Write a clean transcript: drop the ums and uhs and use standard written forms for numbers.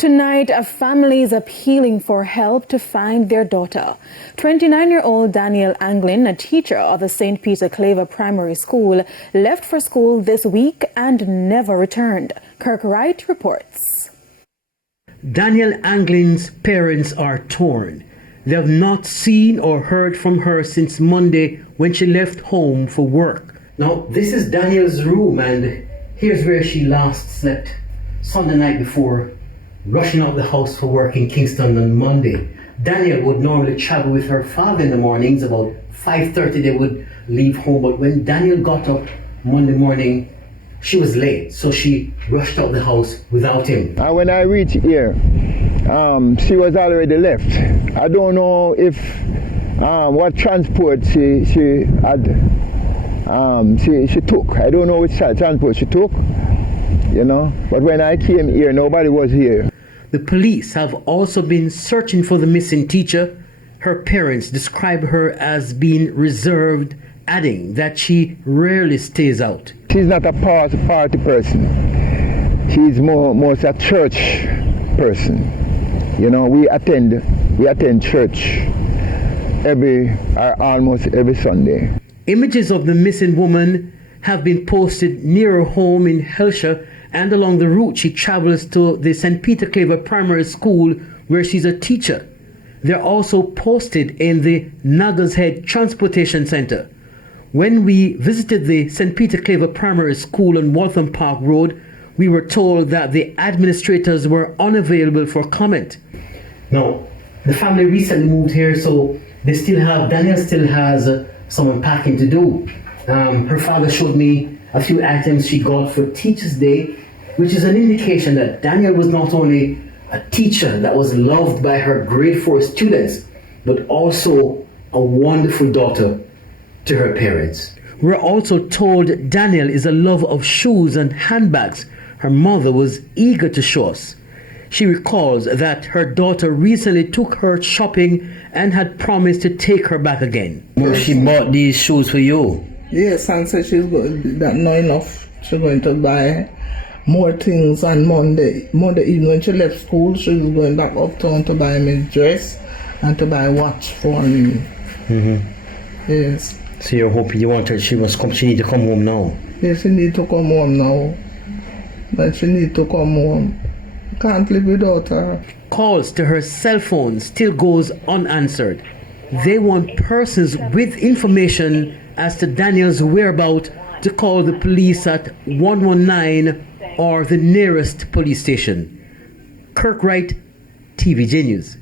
Tonight, a family is appealing for help to find their daughter. 29-year-old Daniel Anglin, a teacher of the St. Peter Claver Primary School, left for school this week and never returned. Kirk Wright reports. Daniel Anglin's parents are torn. They have not seen or heard from her since Monday when she left home for work. Now, this is Daniel's room, and here's where she last slept Sunday night before rushing out the house for work in Kingston on Monday. Daniel would normally travel with her father in the mornings. About 5:30 they would leave home, but when Daniel got up Monday morning, she was late, so she rushed out the house without him. When I reached here, she was already left. I don't know if what transport she took. I don't know which transport she took, you know. But when I came here, nobody was here. The police have also been searching for the missing teacher. Her parents describe her as being reserved, adding that she rarely stays out. She's not a party person. She's more a church person. You know, we attend church almost every Sunday. Images of the missing woman have been posted near her home in Helsha and along the route she travels to the St. Peter Claver Primary School, where she's a teacher. They're also posted in the Nagas Head Transportation Center. When we visited the St. Peter Claver Primary School on Waltham Park Road, we were told that the administrators were unavailable for comment. Now, the family recently moved here, so Daniel still has some unpacking to do. Her father showed me a few items she got for Teachers' Day, which is an indication that Daniel was not only a teacher that was loved by her grade 4 students, but also a wonderful daughter to her parents. We're also told Daniel is a lover of shoes and handbags. Her mother was eager to show us. She recalls that her daughter recently took her shopping and had promised to take her back again. Well, she bought these shoes for you? Yes, and said she's going that not enough. She's going to buy more things on Monday. Monday evening when she left school, she was going back uptown to buy me dress and to buy a watch for me. Mm-hmm. Yes. So you're hoping she need to come home now? Yes, she need to come home now. But she need to come home. Can't live without her. Calls to her cell phone still goes unanswered. They want persons with information as to Daniel's whereabouts to call the police at 119 or the nearest police station. Kirk Wright, TVJ News.